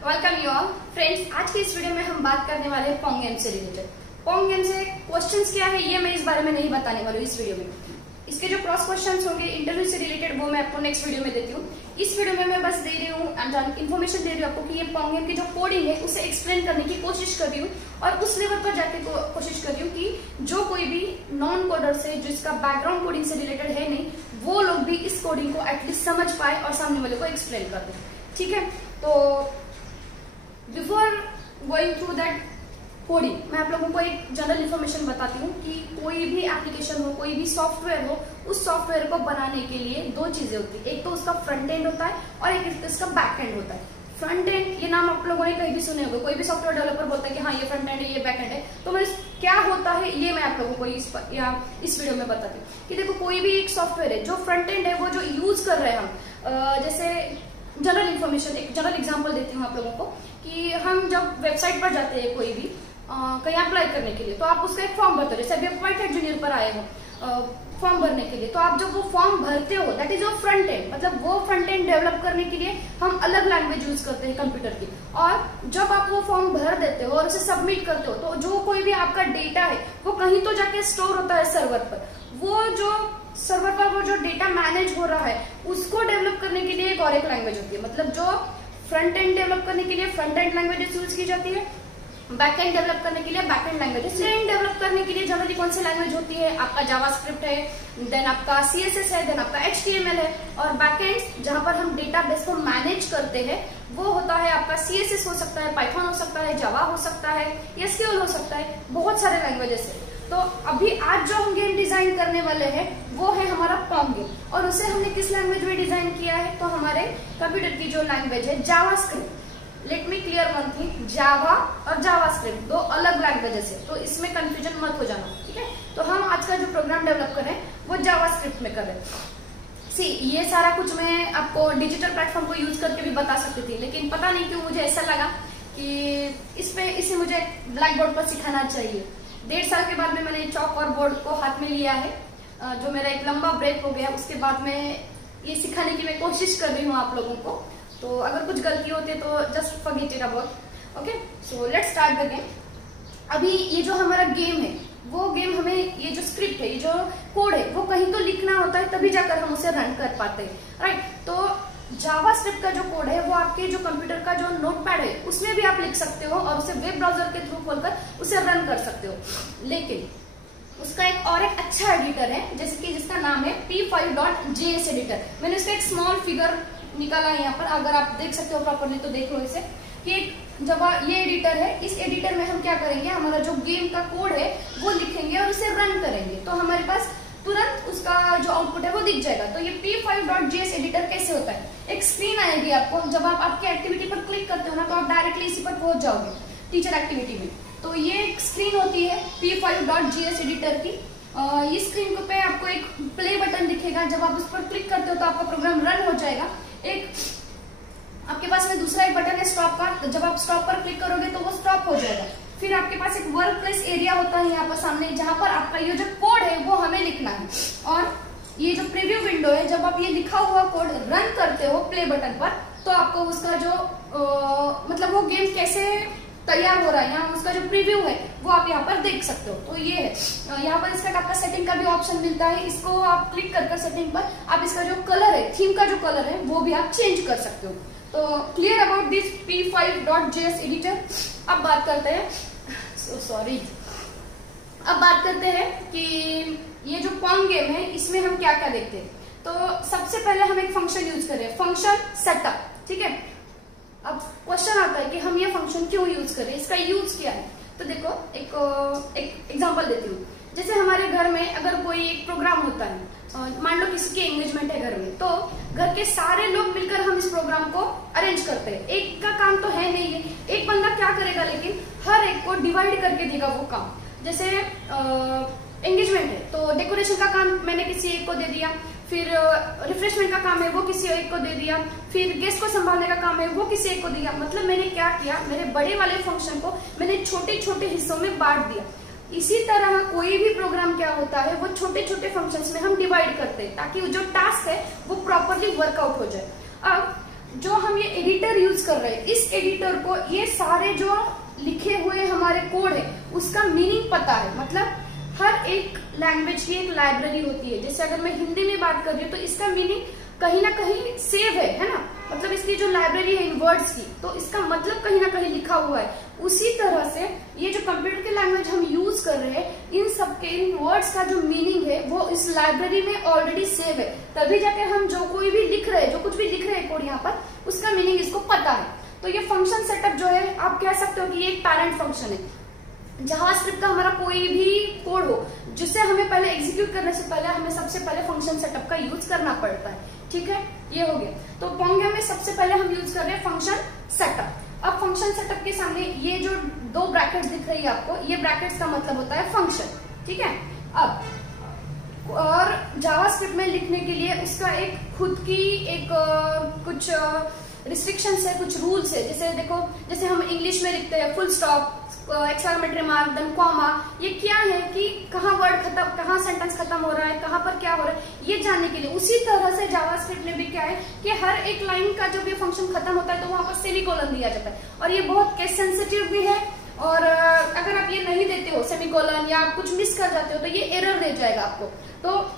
Welcome you all friends. आज की इस वीडियो में हम बात करने वाले हैं पोंग गेम से रिलेटेड। पोंग गेम से क्वेश्चंस क्या है ये मैं इस बारे में नहीं बताने वाली हूँ इस वीडियो में। इसके जो क्रॉस क्वेश्चंस होंगे इंटरव्यू से रिलेटेड वो मैं आपको नेक्स्ट वीडियो में देती हूँ। इस वीडियो में मैं बस दे रही हूँ इन्फॉर्मेशन दे रही हूँ आपको कि ये पोंग गेम की जो कोडिंग है उसे एक्सप्लेन करने की कोशिश कर रही हूँ और उस लेवल पर जाके कोशिश कर रही हूँ कि जो कोई भी नॉन कोडर से जिसका बैकग्राउंड कोडिंग से रिलेटेड है नहीं वो लोग भी इस कोडिंग को एटलीस्ट समझ पाए और सामने वाले को एक्सप्लेन कर दें। ठीक है, तो before going through that coding मैं आप लोगों को एक जनरल इन्फॉर्मेशन बताती हूँ कि कोई भी एप्लीकेशन हो, कोई भी सॉफ्टवेयर हो, उस सॉफ्टवेयर को बनाने के लिए दो चीजें होती है। एक तो उसका फ्रंट एंड होता है और एक इसका बैक एंड होता है। फ्रंट एंड ये नाम आप लोगों ने कहीं भी सुने होंगे, कोई भी सॉफ्टवेयर डेवलपर बोलता है कि हाँ ये फ्रंट एंड है ये बैक एंड है। तो मैं क्या होता है ये मैं आप लोगों को इस वीडियो में बताती हूँ कि देखो कोई भी एक सॉफ्टवेयर है जो फ्रंट एंड है वो जो यूज कर रहे हैं हम, जैसे जनरल इन्फॉर्मेशन एक जनरल एग्जांपल देती हूँ आप लोगों को कि हम जब वेबसाइट पर जाते हैं कोई भी कहीं अप्लाई करने के लिए तो आप उसका एक फॉर्म भरते हो। जैसे अभी आप व्हाइट हैट जूनियर पर आए हो फॉर्म भरने के लिए, तो आप जब वो फॉर्म भरते हो that is your front end. मतलब वो फ्रंट एंड डेवलप करने के लिए हम अलग लैंग्वेज यूज करते हैं कंप्यूटर की। और जब आप वो फॉर्म भर देते हो और उसे सबमिट करते हो तो जो कोई भी आपका डेटा है वो कहीं तो जाके स्टोर होता है सर्वर पर। वो जो सर्वर पर वो जो डेटा मैनेज हो रहा है उसको डेवलप करने के लिए एक और एक लैंग्वेज होती है। मतलब जो फ्रंट एंड डेवलप करने के लिए फ्रंट एंड लैंग्वेजेस यूज की जाती है, बैक एंड डेवलप करने के लिए back and languages. And develop करने के लिए जनरली कौन सी लैंग्वेज होती है? आपका जावास्क्रिप्ट है, देन आपका सीएसएस है, देन आपका एचटीएमएल है। और बैक एंड जहां पर हम डेटाबेस को मैनेज करते हैं वो होता है आपका सीएसएस हो सकता है, पाइथन हो सकता है, जावा हो सकता है, एसक्यूएल हो सकता है, बहुत सारे लैंग्वेजेस है। तो अभी आज जो हम गेम डिजाइन करने वाले हैं वो है हमारा पोंग गेम। और उसे हमने किस लैंग्वेज में डिजाइन किया है? तो हमारे कंप्यूटर की जो लैंग्वेज है JavaScript. Let me clear one thing, Java और जावास्क्रिप्ट दो अलग लैंग्वेजेस है, तो इसमें कंफ्यूजन मत हो जाना। ठीक है, तो हम आज का जो प्रोग्राम डेवलप कर रहे हैं वो जावास्क्रिप्ट में कर रहे हैं। सी ये सारा कुछ मैं आपको डिजिटल प्लेटफॉर्म को यूज करके भी बता सकती थी, लेकिन पता नहीं क्यों मुझे ऐसा लगा कि इसे मुझे ब्लैक बोर्ड पर सिखाना चाहिए। 1.5 साल के बाद में मैंने चौक और बोर्ड को हाथ में लिया है, जो मेरा एक लंबा ब्रेक हो गया। उसके बाद में ये सिखाने की मैं कोशिश कर रही हूँ आप लोगों को। तो अगर कुछ गलती होती है तो just forget it about. Okay, so let's start the game. अभी ये जो हमारा गेम है वो गेम हमें ये जो स्क्रिप्ट है, ये जो कोड है वो कहीं तो लिखना होता है तभी जाकर हम उसे रन कर पाते हैं, राइट। तो जावास्क्रिप्ट का जो कोड है वो आपके जो कंप्यूटर का जो नोटपैड है उसमें भी आप लिख सकते हो और उसे वेब ब्राउजर के थ्रू खोलकर उसे रन कर सकते हो। लेकिन उसका एक और एक अच्छा एडिटर है जैसे कि जिसका नाम है p5.js एडिटर। मैंने उसका एक स्मॉल फिगर निकाला है यहाँ पर, अगर आप देख सकते हो प्रॉपरली तो देख लो इसे कि जब ये एडिटर है, इस एडिटर में हम क्या करेंगे, हमारा जो गेम का कोड है वो लिखेंगे और उसे रन करेंगे तो हमारे पास तुरंत उसका जो आउटपुट है वो दिख जाएगा। तो ये p5.js एडिटर कैसे होता है? एक स्क्रीन आएगी आपको, जब आप आपकी एक्टिविटी पर क्लिक करते हो ना तो आप डायरेक्टली इसी पर पहुंच जाओगे टीचर एक्टिविटी में। तो ये एक स्क्रीन होती है p5.js एडिटर की। इस स्क्रीन पे आपको एक प्ले बटन दिखेगा, जब आप उस पर क्लिक करते हो तो आपका प्रोग्राम रन हो जाएगा। एक आपके पास में दूसरा एक बटन है स्टॉप का, जब आप स्टॉप पर क्लिक करोगे तो वो स्टॉप हो जाएगा। फिर आपके पास एक वर्क प्लेस एरिया होता है यहाँ पर सामने, जहां पर आपका ये जो कोड है वो हमें लिखना है। और ये जो प्रीव्यू विंडो है, जब आप ये लिखा हुआ कोड रन करते हो प्ले बटन पर तो आपको उसका जो मतलब वो गेम कैसे तैयार हो रहा है, यहाँ उसका जो प्रीव्यू है वो आप यहाँ पर देख सकते हो। तो ये है, यहाँ पर इसका आपका सेटिंग का भी ऑप्शन मिलता है। इसको आप क्लिक कर सेटिंग पर आप इसका जो कलर है, थीम का जो कलर है वो भी आप चेंज कर सकते हो। तो clear about this p5.js editor. अब बात करते हैं अब बात करते हैं कि ये जो पोंग गेम है इसमें हम क्या क्या देखते हैं। तो सबसे पहले हम एक फंक्शन यूज करें, फंक्शन सेटअप। ठीक है, अब क्वेश्चन आता है कि हम ये फंक्शन क्यों यूज करें, इसका यूज क्या है। तो देखो एक एग्जांपल देती हूँ। जैसे हमारे घर में अगर कोई एक प्रोग्राम होता है, मान लो किसी की एंगेजमेंट है घर में, तो घर के सारे लोग मिलकर हम इस प्रोग्राम को अरेंज करते हैं। एक का काम तो है नहीं है, एक बंदा क्या करेगा, लेकिन हर एक को डिवाइड करके देगा वो काम। जैसे एंगेजमेंट है तो डेकोरेशन का काम मैंने किसी एक को दे दिया, फिर रिफ्रेशमेंट का काम है वो किसी एक को दे दिया, फिर गेस्ट को संभालने का काम है वो किसी एक को दिया। मतलब मैंने क्या किया, मेरे बड़े वाले फंक्शन को मैंने छोटे छोटे हिस्सों में बांट दिया। इसी तरह कोई भी प्रोग्राम क्या होता है वो छोटे छोटे फंक्शंस में हम डिवाइड करते हैं ताकि जो टास्क है वो प्रॉपरली वर्कआउट हो जाए। अब जो हम ये एडिटर यूज कर रहे हैं, इस एडिटर को ये सारे जो लिखे हुए हमारे कोड है उसका मीनिंग पता है। मतलब हर एक लैंग्वेज की एक लाइब्रेरी होती है। जैसे अगर मैं हिंदी में बात कर रही हूँ तो इसका मीनिंग कहीं ना कहीं सेव है ना, मतलब इसकी जो लाइब्रेरी है इन वर्ड्स की, तो इसका मतलब कहीं ना कहीं लिखा हुआ है। उसी तरह से ये जो कंप्यूटर की लैंग्वेज हम यूज कर रहे हैं, इन सबके इन वर्ड्स का जो मीनिंग है वो इस लाइब्रेरी में ऑलरेडी सेव है। तभी जाके हम जो कोई भी लिख रहे हैं, जो कुछ भी लिख रहे हैं कोड यहाँ पर, उसका मीनिंग इसको पता है। तो ये फंक्शन सेटअप जो है, आप कह सकते हो कि ये एक पैरेंट फंक्शन है। जावास्क्रिप्ट का हमारा कोई भी कोड हो जिससे हमें पहले एग्जीक्यूट करने से पहले हमें सबसे पहले फंक्शन सेटअप का यूज करना पड़ता है। ठीक है, ये हो गया। तो पोंगेम में सबसे पहले हम यूज कर रहे हैं फंक्शन सेटअप। अब फंक्शन सेटअप के सामने ये जो दो ब्रैकेट्स दिख रही है आपको, ये ब्रैकेट्स का मतलब होता है फंक्शन। ठीक है, अब और जावास्क्रिप्ट में लिखने के लिए उसका एक खुद की एक कुछ रिस्ट्रिक्शंस है, कुछ रूल्स है। जैसे देखो, जैसे हम इंग्लिश में लिखते हैं full stop, exclamatory mark, then comma, ये क्या है कि कहाँ वर्ड खत्म, कहाँ सेंटेंस खत्म हो रहा है, कहाँ पर क्या हो रहा है, ये जानने के लिए। उसी तरह से जावास्क्रिप्ट में भी क्या है कि हर एक लाइन का जब ये फंक्शन खत्म होता है तो वहां पर सेमीकोलन दिया जाता है, और ये बहुत केस सेंसिटिव भी है। और अगर आप ये नहीं देते हो सेमीकोलन, या आप कुछ मिस कर जाते हो, तो ये एरर दे जाएगा आपको। तो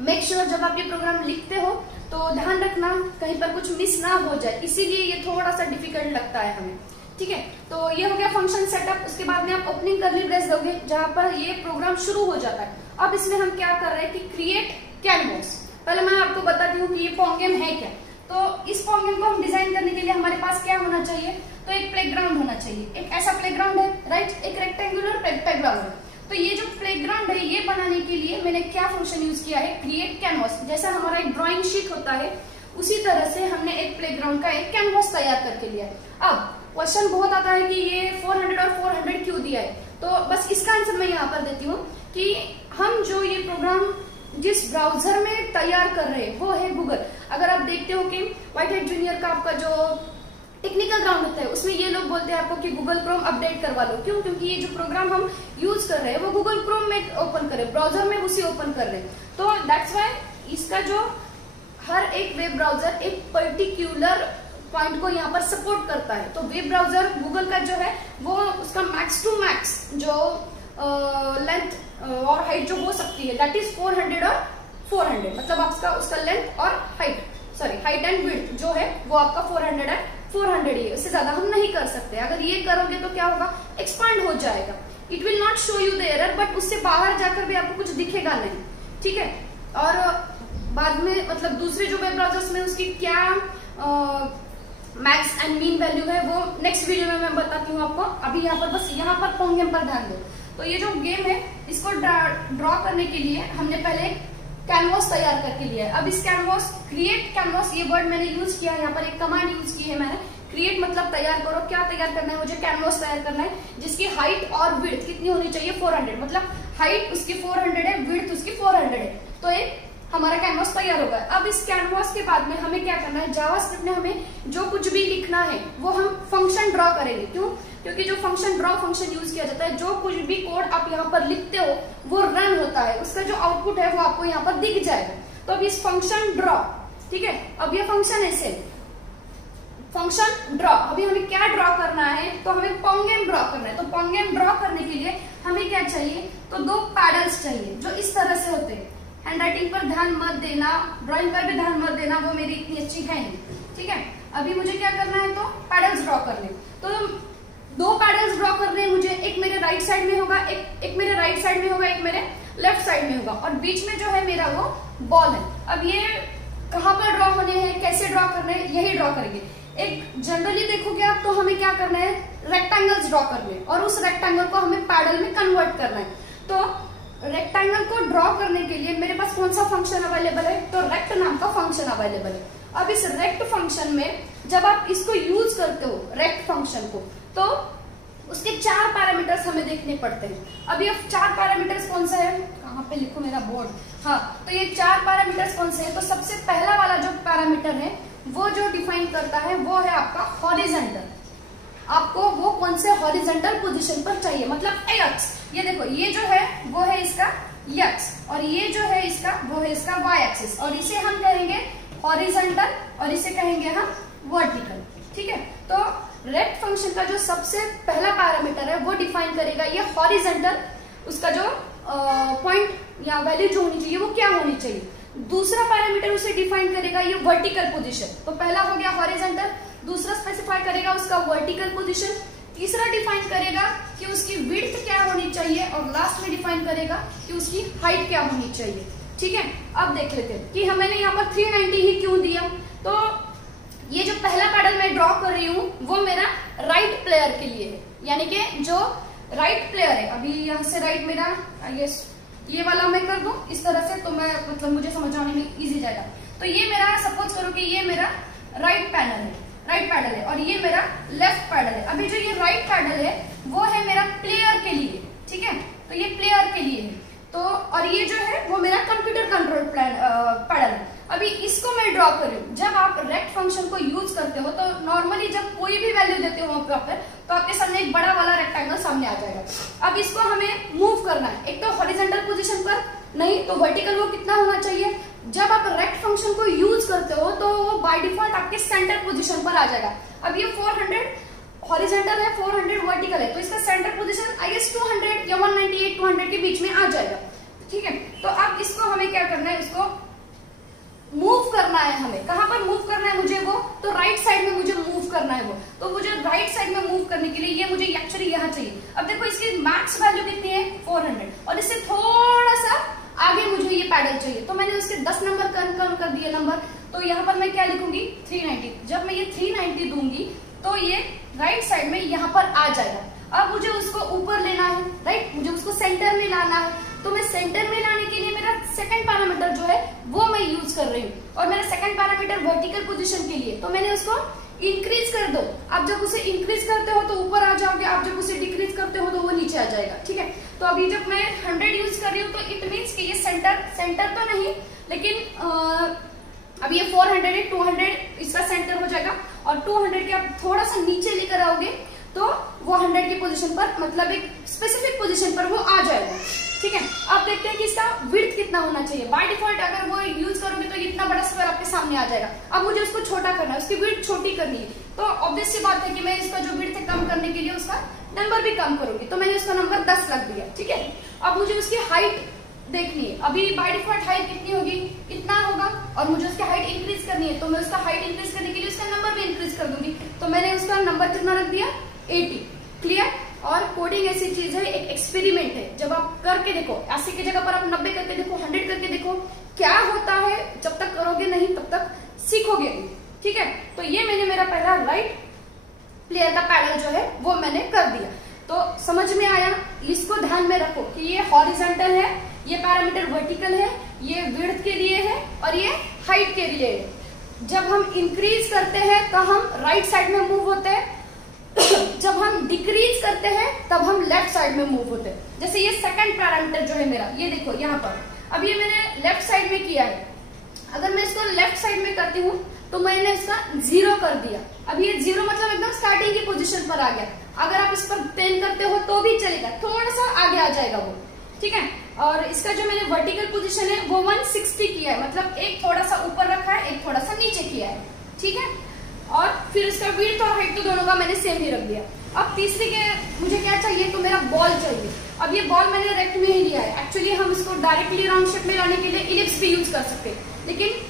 मेक श्योर जब आप ये प्रोग्राम लिखते हो तो ध्यान रखना कहीं पर कुछ मिस ना हो जाए, इसीलिए ये थोड़ा सा डिफिकल्ट लगता है हमें। ठीक है, तो ये हो गया फंक्शन सेटअप। उसके बाद में आप ओपनिंग कर्ली ब्रेस दोगे जहां पर ये प्रोग्राम शुरू हो जाता है। अब इसमें हम क्या कर रहे हैं कि क्रिएट कैनवास। पहले मैं आपको बताती हूँ कि ये पोंगेम है क्या। तो इस पोंगेम को हम डिजाइन करने के लिए हमारे पास क्या होना चाहिए, तो एक प्लेग्राउंड होना चाहिए। एक ऐसा प्लेग्राउंड है, राइट, एक रेक्टेंगुलर प्लेग्राउंड है। तो ये जो प्लेग्राउंड है, ये बनाने के लिए मैंने क्या फंक्शन यूज किया है, क्रिएट कैनवास। जैसा हमारा एक ड्रॉइंग शीट होता है, उसी तरह से हमने एक प्लेग्राउंड का एक कैनवास तैयार करके लिया है। अब क्वेश्चन बहुत आता है कि ये 400 और 400 क्यों दिया है, तो बस इसका आंसर मैं यहाँ पर देती हूँ कि हम जो ये प्रोग्राम जिस ब्राउजर में तैयार कर रहे हैं वो है गूगल। अगर आप देखते हो कि व्हाइट हेड जूनियर का आपका जो टेक्निकल ग्राउंड होता है, उसमें ये लोग बोलते हैं आपको कि गूगल क्रोम अपडेट करवा लो। क्यों? क्योंकि ये जो प्रोग्राम हम यूज कर रहे हैं वो गूगल क्रोम में ओपन कर रहे हैं, ब्राउजर में उसी ओपन कर रहे हैं। तो दैट्स वाई इसका जो हर एक वेब ब्राउजर एक पर्टिकुलर पॉइंट को यहाँ पर सपोर्ट करता है। तो वेब ब्राउजर गूगल का जो है वो उसका मैक्स टू मैक्स जो लेंथ और हाइट जो हो सकती है, दैट इज 400 और 400। मतलब आपका उसका लेंथ और height, sorry height and width जो है वो आपका 400 है, 400 ही है, उससे ज्यादा हम नहीं कर सकते। अगर ये करोगे तो क्या होगा, एक्सपांड हो जाएगा। It will not show you the error, but उससे बाहर जाकर भी आपको कुछ दिखेगा नहीं। ठीक है, और बाद में मतलब दूसरे जो वेब ब्राउजर्स में उसकी क्या मैक्स एंड मीन वैल्यू है वो नेक्स्ट वीडियो में मैं बताती हूँ आपको। अभी यहाँ पर बस यहाँ पर पोंगेम पर ध्यान दो। तो ये जो गेम है इसको ड्रॉ करने के लिए हमने पहले कैनवास तैयार करके लिया है। अब इस कैनवास, क्रिएट कैनवास, ये वर्ड मैंने यूज किया है, यहाँ पर एक कमांड यूज की है मैंने। क्रिएट मतलब तैयार करो। क्या तैयार करना है, मुझे कैनवास तैयार करना है जिसकी हाइट और विड्थ कितनी होनी चाहिए, 400। मतलब हाइट उसकी 400 है, विड्थ उसकी 400 है। तो एक हमारा कैनवास तैयार होगा। अब इस कैनवास के बाद में हमें क्या करना है, जावास्क्रिप्ट में हमें जो कुछ भी लिखना है वो हम फंक्शन ड्रॉ करेंगे। क्यों? क्योंकि जो फंक्शन ड्रॉ फंक्शन यूज किया जाता है, जो कुछ भी कोड आप यहाँ पर लिखते हो वो रन होता है, उसका जो आउटपुट है वो आपको यहाँ पर दिख जाएगा। तो अब इस फंक्शन ड्रॉ, ठीक है, अब ये फंक्शन ऐसे फंक्शन ड्रॉ, अभी हमें क्या ड्रॉ करना है, तो हमें पोंगेम ड्रॉ करना है। तो पोंगेम ड्रॉ करने के लिए हमें क्या चाहिए, तो दो पैडल्स चाहिए जो इस तरह से होते हैं। हैंड राइटिंग पर ध्यान मत देना, ड्राइंग पर भी ध्यान मत देना, वो मेरी इतनी अच्छी है नहीं। ठीक है, अभी मुझे क्या करना है, तो पैडल्स ड्रॉ करने। तो दो पैडल्स ड्रॉ करने हैं मुझे, एक मेरे राइट साइड में होगा, एक मेरे राइट साइड में होगा, एक मेरे लेफ्ट साइड में होगा, और बीच में जो है मेरा वो बॉल है। अब ये कहाँ पर ड्रॉ होने हैं, कैसे ड्रॉ करने हैं, यही ड्रॉ करेंगे। एक जनरली देखोगे आप तो हमें क्या करना है, रेक्टेंगल्स ड्रॉ करने, और उस रेक्टेंगल को हमें पैडल में कन्वर्ट करना है। तो रेक्टेंगल को ड्रॉ करने के लिए मेरे पास कौन सा फंक्शन अवेलेबल है, तो रेक्ट नाम का फंक्शन अवेलेबल है। अब इस रेक्ट फंक्शन में जब आप इसको यूज करते हो रेक्ट फंक्शन को, तो उसके 4 पैरामीटर्स हमें देखने पड़ते हैं। अब ये 4 पैरामीटर्स कौन सा है, कहाँ पे लिखूं मेरा बोर्ड, हाँ, तो ये 4 पैरामीटर्स कौन से है, तो सबसे पहला वाला जो पैरामीटर है वो जो डिफाइन करता है वो है आपका हॉरिजॉन्टल। आपको वो कौन से हॉरिजॉन्टल पोजीशन पर चाहिए, मतलब एक्स। ये देखो, ये जो है वो है इसका एक्स, और ये जो है इसका वो है इसका वाई एक्सिस, और इसे हम कहेंगे हॉरिजॉन्टल और इसे कहेंगे हम वर्टिकल। ठीक है, तो रेक्ट फंक्शन का जो सबसे पहला पैरामीटर है वो डिफाइन करेगा ये हॉरिजॉन्टल, उसका जो पॉइंट या वैल्यू जो होनी चाहिए वो क्या होनी चाहिए। दूसरा पैरामीटर उसे डिफाइन करेगा ये वर्टिकल पोजीशन। तो पहला हो गया हॉरिजॉन्टल, दूसरा स्पेसिफाई करेगा उसका वर्टिकल पोजीशन, तीसरा डिफाइन करेगा कि उसकी विड्थ क्या होनी चाहिए, और लास्ट में डिफाइन करेगा कि उसकी हाइट क्या होनी चाहिए। ठीक है, अब देख लेते हैं कि हमें यहाँ पर 390 ही क्यों दिया। तो ये जो पहला पैडल मैं ड्रॉ कर रही हूँ वो मेरा राइट प्लेयर के लिए है, यानी कि जो राइट प्लेयर है, अभी यहाँ से राइट मेरा ये वाला मैं कर दूं इस तरह से, तो मैं मतलब मुझे समझाने में इजी जाएगा। तो ये मेरा सपोज करो कि ये मेरा राइट पैडल है और ये मेरा लेफ्ट पैडल है। अभी जो ये राइट पैडल है वो है मेरा प्लेयर के लिए। ठीक है, तो ये प्लेयर के लिए है, तो और ये जो है वो मेरा कंप्यूटर कंट्रोल पैडल है। अभी इसको मैं ड्रॉ कर रही हूँ। जब आप रेक्ट फंक्शन को यूज करते हो तो नॉर्मली जब कोई भी वैल्यू देते हो वहां पर, तो आपके सामने एक बड़ा वाला रेक्टेंगल सामने आ जाएगा। अब इसको हमें मूव करना है, एक तो हॉरिजॉन्टल पोजीशन पर, नहीं तो वर्टिकल। वो कितना होना चाहिए, जब आप रेक्ट फंक्शन को यूज करते हो तो वो बाय डिफॉल्ट आपके सेंटर पोजीशन पर आ जाएगा। अब ये 400 हॉरिजॉन्टल है, 400 वर्टिकल है, तो इसका सेंटर पोजीशन आई गेस 200 या 198 200 के बीच में आ जाएगा। ठीक है, तो अब इसको हमें क्या करना है, इसको मूव करना है। हमें कहां पर मूव करना है मुझे, वो तो राइट साइड में मुझे मूव करना है वो। तो मुझे राइट साइड में मूव करने के लिए ये मुझे एक्चुअली यहाँ चाहिए। अब देखो इसकी मैक्स वैल्यू कितनी है 400, और इससे थोड़ा सा आगे मुझे ये पैडल चाहिए, तो मैंने उसके 10 नंबर कम कर दिए नंबर। तो यहाँ पर मैं क्या लिखूंगी 390। जब मैं ये 390 दूंगी तो ये राइट साइड में यहाँ पर आ जाएगा। अब मुझे उसको ऊपर लेना है, राइट, मुझे उसको सेंटर में लाना है। तो मैं सेंटर में लाने के लिए मेरा सेकंड पैरामीटर जो है वो मैं यूज कर रही हूँ, और मेरा सेकंड पैरामीटर वर्टिकल पोजीशन के लिए, तो मैंने उसको इंक्रीज कर दो। आप जब उसे इंक्रीज करते हो तो ऊपर आ जाओगे, आप जब उसे डिक्रीज करते हो तो वो नीचे आ जाएगा। ठीक है, तो अभी जब मैं 100 यूज कर रही हूँ तो इट मीन्स कि ये सेंटर तो नहीं, लेकिन अब ये 400 है, 200 इसका सेंटर हो जाएगा, और 200 के आप थोड़ा सा नीचे लेकर आओगे तो वो 100 की पोजीशन पर, मतलब एक स्पेसिफिक पोजीशन पर वो आ जाएगा। ठीक है, अब देखते हैं कि इसका विड्थ कितना होना चाहिए। बाय डिफॉल्ट अगर वो यूज करोगे तो इतना बड़ा स्क्वायर आपके सामने आ जाएगा। अब मुझे उसको छोटा करना है, उसकी विड्थ छोटी करनी है, तो ऑब्वियस सी बात है कि मैं इसका जो विड्थ है कम करने के लिए उसका नंबर भी कम करूंगी। तो मैंने उसका नंबर 10 रख दिया। ठीक है, अब मुझे उसकी हाइट देखनी है। अभी बाय डिफॉल्ट हाइट कितनी होगी, इतना होगा, और मुझे उसकी हाइट इंक्रीज करनी है, तो मैं उसका हाइट इंक्रीज करने के लिए उसका नंबर भी इंक्रीज कर दूंगी। तो मैंने उसका नंबर कितना रख दिया 80। क्लियर। और कोडिंग ऐसी चीज है, एक एक्सपेरिमेंट है, जब आप करके देखो, 80 की जगह पर आप 90 करके देखो, 100 करके देखो, क्या होता है। जब तक करोगे नहीं तब तक सीखोगे। ठीक है, तो ये मैंने मेरा पहला राइट प्लेयर का पैडल जो है वो मैंने कर दिया। तो समझ में आया, इसको ध्यान में रखो कि ये हॉरिजॉन्टल है, ये पैरामीटर वर्टिकल है, ये विड्थ के लिए है, और ये हाइट के लिए है। जब हम इंक्रीज करते हैं तो हम राइट साइड में मूव होते हैं, जब हम डिक्रीज करते हैं तब हम लेफ्ट साइड में मूव होते हैं। जैसे ये सेकंड पैरामीटर जो है मेरा, ये देखो यहाँ पर, अब ये मैंने लेफ्ट साइड में किया है। अगर मैं इसको लेफ्ट साइड में करती हूँ तो मैंने इसका 0 कर दिया। अब ये 0 मतलब एकदम स्टार्टिंग की पोजीशन पर आ गया। अगर आप इस पर 10 करते हो तो भी चलेगा, थोड़ा सा आगे आ जाएगा वो। ठीक है, और इसका जो मैंने वर्टिकल पोजीशन है वो 160 किया है, मतलब एक थोड़ा सा ऊपर रखा है, एक थोड़ा सा नीचे किया है। ठीक है, और फिर इसका विड्थ और हाइट तो दोनों का मैंने सेम ही रख दिया। अब तीसरी के मुझे क्या चाहिए, तो मेरा बॉल चाहिए। अब ये बॉल मैंने रेक्ट में ही लिया है। एक्चुअली हम इसको डायरेक्टली राउंड शेप में लाने के लिए इलिप्स भी यूज कर सकते हैं, लेकिन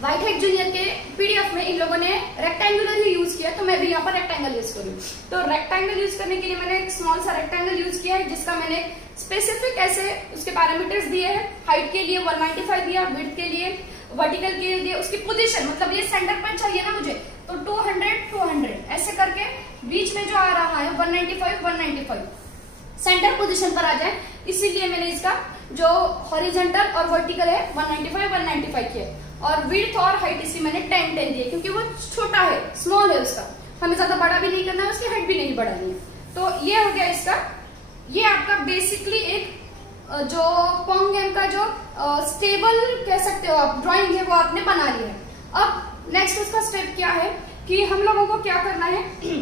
व्हाइटहेड जूनियर के पीडीएफ में इन लोगों ने रेक्टेंगुलर ही यूज किया, तो मैं भी यहाँ पर रेक्टेंगल यूज करूँ। तो रेक्टेंगल यूज करने के लिए मैंने एक स्मॉल सा रेक्टेंगल यूज किया है, जिसका मैंने स्पेसिफिक ऐसे उसके पैरामीटर्स दिए हैं। हाइट के लिए 195 दिया, विड्थ के लिए, वर्टिकल के लिए उसकी पोजीशन, मतलब ये सेंटर पर चाहिए ना मुझे, तो 200 200 ऐसे करके बीच में जो आ रहा है 195 195 सेंटर पोजीशन पर आ जाए। इसीलिए मैंने इसका जो हॉरिजॉन्टल और वर्टिकल है 195 195 किया, और विड्थ और हाइट इसकी मैंने 10 10 दिए, क्योंकि वो छोटा है, स्मॉल है, उसका हमें ज्यादा बड़ा भी नहीं करना है, उसकी हाइट भी नहीं बढ़ानी है। तो ये हो गया इसका, ये आपका बेसिकली एक जो पोंग गेम का जो स्टेबल कह सकते हो आप ड्राइंग है वो आपने बना ली है। अब नेक्स्ट उसका स्टेप क्या है कि हम लोगों को क्या करना है कि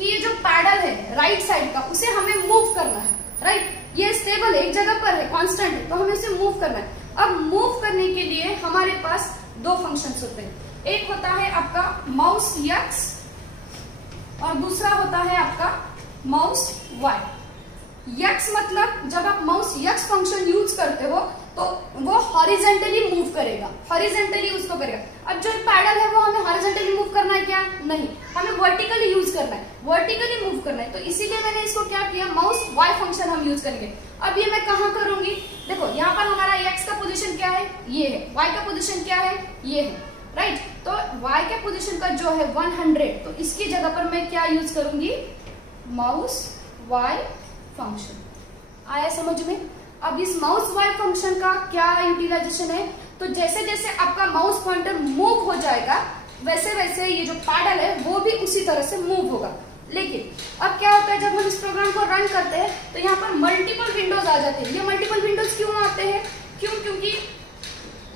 ये जो पैडल है राइट साइड का, उसे हमें मूव करना है। राइट, ये स्टेबल है, एक जगह पर है, कांस्टेंट है, तो हमें इसे मूव करना है। अब मूव करने के लिए हमारे पास दो फंक्शंस होते हैं। एक होता है आपका माउस यक्स और दूसरा होता है आपका माउस वाई। यक्स मतलब जब आप माउस यक्स फंक्शन यूज करते हो तो वो हॉरिजेंटली मूव करेगा, हॉरिजेंटली उसको करेगा। अब जो पैडल है वो हमें हॉरिजेंटली मूव करना है क्या? नहीं, हमें वर्टिकली यूज करना है, वर्टिकली मूव करना है। तो इसीलिए मैंने इसको क्या किया, माउस वाई फंक्शन हम यूज करेंगे। अब ये मैं कहाँ करूंगी, देखो यहाँ पर हमारा एक्स का पोजिशन क्या है, ये है, वाई का पोजिशन क्या है, ये है, राइट। तो y के पोजीशन का जो है 100, तो इसकी जगह पर मैं क्या यूज करूंगी, माउस y फंक्शन। आया समझ में? अब इस माउस y फंक्शन का क्या यूटिलाइजेशन है, तो जैसे जैसे आपका माउस पॉइंटर मूव हो जाएगा वैसे वैसे ये जो पैडल है वो भी उसी तरह से मूव होगा। लेकिन अब क्या होता है, जब हम इस प्रोग्राम को रन करते हैं तो यहाँ पर मल्टीपल विंडोज आ जाते हैं। ये मल्टीपल विंडोज क्यों आते हैं? क्योंकि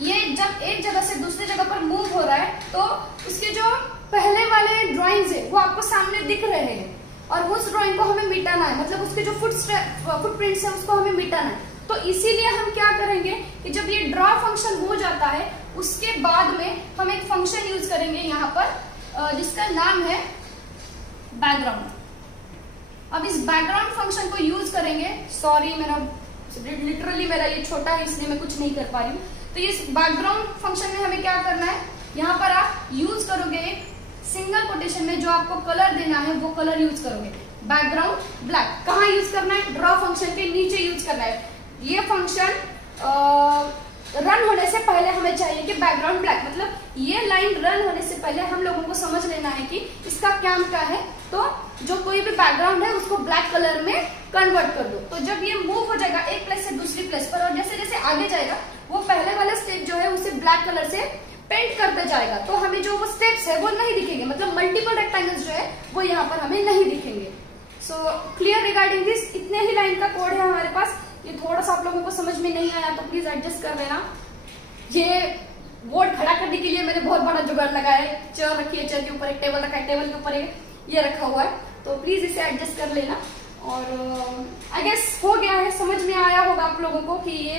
ये जब एक जगह से दूसरी जगह पर मूव हो रहा है तो उसके जो पहले वाले ड्राइंग्स है वो आपको सामने दिख रहे हैं और उस ड्राइंग को हमें मिटाना है, मतलब उसके जो फुटप्रिंट्स है उसको हमें मिटाना है। तो इसीलिए हम क्या करेंगे कि जब ये ड्रॉ फंक्शन हो जाता है उसके बाद में हम एक फंक्शन यूज करेंगे यहाँ पर जिसका नाम है बैकग्राउंड। अब इस बैकग्राउंड फंक्शन को यूज करेंगे, सॉरी मेरा लिटरली मेरा ये छोटा है इसलिए मैं कुछ नहीं कर पा रही हूँ। तो इस बैकग्राउंड फंक्शन में हमें क्या करना है, यहाँ पर आप यूज करोगे एक सिंगल कोटेशन में जो आपको कलर देना है वो कलर यूज करोगे, बैकग्राउंड ब्लैक। कहाँ यूज करना है, ड्रॉ फंक्शन के नीचे यूज करना है। ये फंक्शन रन होने से पहले हमें चाहिए कि बैकग्राउंड ब्लैक, मतलब ये लाइन रन होने से पहले हम लोगों को समझ लेना है कि इसका काम क्या है। तो जो कोई भी बैकग्राउंड है उसको ब्लैक कलर में कन्वर्ट कर दो। तो जब ये मूव हो जाएगा एक प्लेस से दूसरी प्लेस पर और जैसे जैसे आगे जाएगा वो पहले वाला स्टेप जो है उसे ब्लैक कलर से पेंट करते जाएगा, तो हमें जो वो स्टेप्स है वो नहीं दिखेंगे, मतलब मल्टीपल रेक्टेंगल्स जो है वो यहाँ पर हमें नहीं दिखेंगे। सो क्लियर रिगार्डिंग दिस, इतने ही लाइन का कोड है हमारे पास। ये थोड़ा सा आप लोगों को समझ में नहीं आया तो प्लीज एडजस्ट कर लेना। ये बोर्ड खड़ा करने के लिए मैंने बहुत बड़ा जुगाड़ लगाया है, चेयर रखी है, चेयर के ऊपर एक टेबल रखा है, टेबल के ऊपर ये रखा हुआ है, तो प्लीज इसे एडजस्ट कर लेना। और आई गेस हो गया है, समझ में आया होगा आप लोगों को कि ये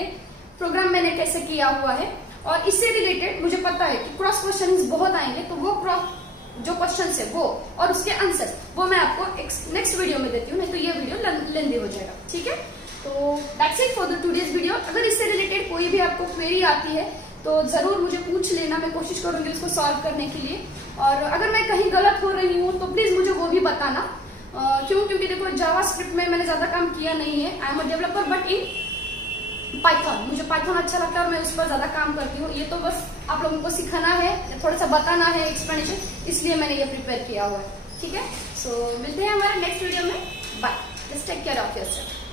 प्रोग्राम मैंने कैसे किया हुआ है। और इससे रिलेटेड मुझे पता है कि क्रॉस क्वेश्चंस बहुत आएंगे, तो वो जो क्वेश्चंस है वो और उसके आंसर वो मैं आपको नेक्स्ट वीडियो में देती हूँ, नहीं तो ये वीडियो लेंदी हो जाएगा, ठीक है। तो that's it for the today's video. अगर इससे रिलेटेड कोई भी आपको क्वेरी आती है तो जरूर मुझे पूछ लेना, मैं कोशिश करूंगी उसको सॉल्व करने के लिए। और अगर मैं कहीं गलत हो रही हूँ तो प्लीज मुझे वो भी बताना। क्योंकि देखो जावास्क्रिप्ट में मैंने ज्यादा काम किया नहीं है, I am a developer but in Python, मुझे पाइथन अच्छा लगता है और मैं उस पर ज्यादा काम करती हूँ। ये तो बस आप लोगों को सिखाना है, थोड़ा सा बताना है एक्सप्लेनेशन, इसलिए मैंने ये प्रिपेयर किया हुआ है, ठीक है। सो मिलते हैं हमारे नेक्स्ट वीडियो में, bye, just take care of yourself.